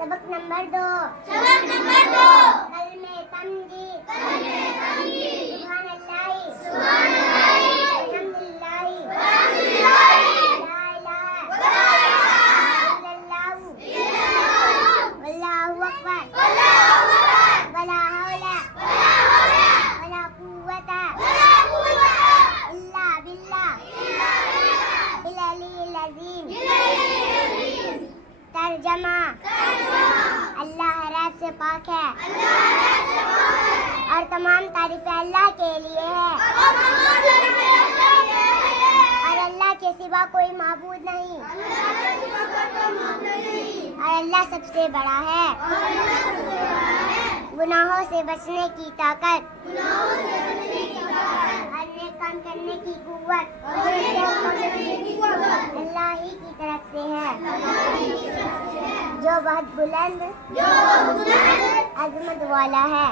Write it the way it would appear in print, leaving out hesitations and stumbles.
सबक नंबर 2 कल में तमजीद सुभान अल्लाह अल्हम्दुलिल्लाह ला इलाहा इल्लल्लाह वल्लाहु अकबर वला हौला वला कुव्वता इल्ला बिल्लाह इल अज़ीम। तर्जमा अल्लाह रब से पाक है और तमाम तारीफें अल्लाह के लिए है और अल्लाह के सिवा कोई माबूद नहीं और अल्लाह सबसे बड़ा है। गुनाहों से बचने की ताकत और नेक काम करने की कुव्वत अल्लाह ही की तरफ से है जो बहुत बुलंद अजमत वाला है।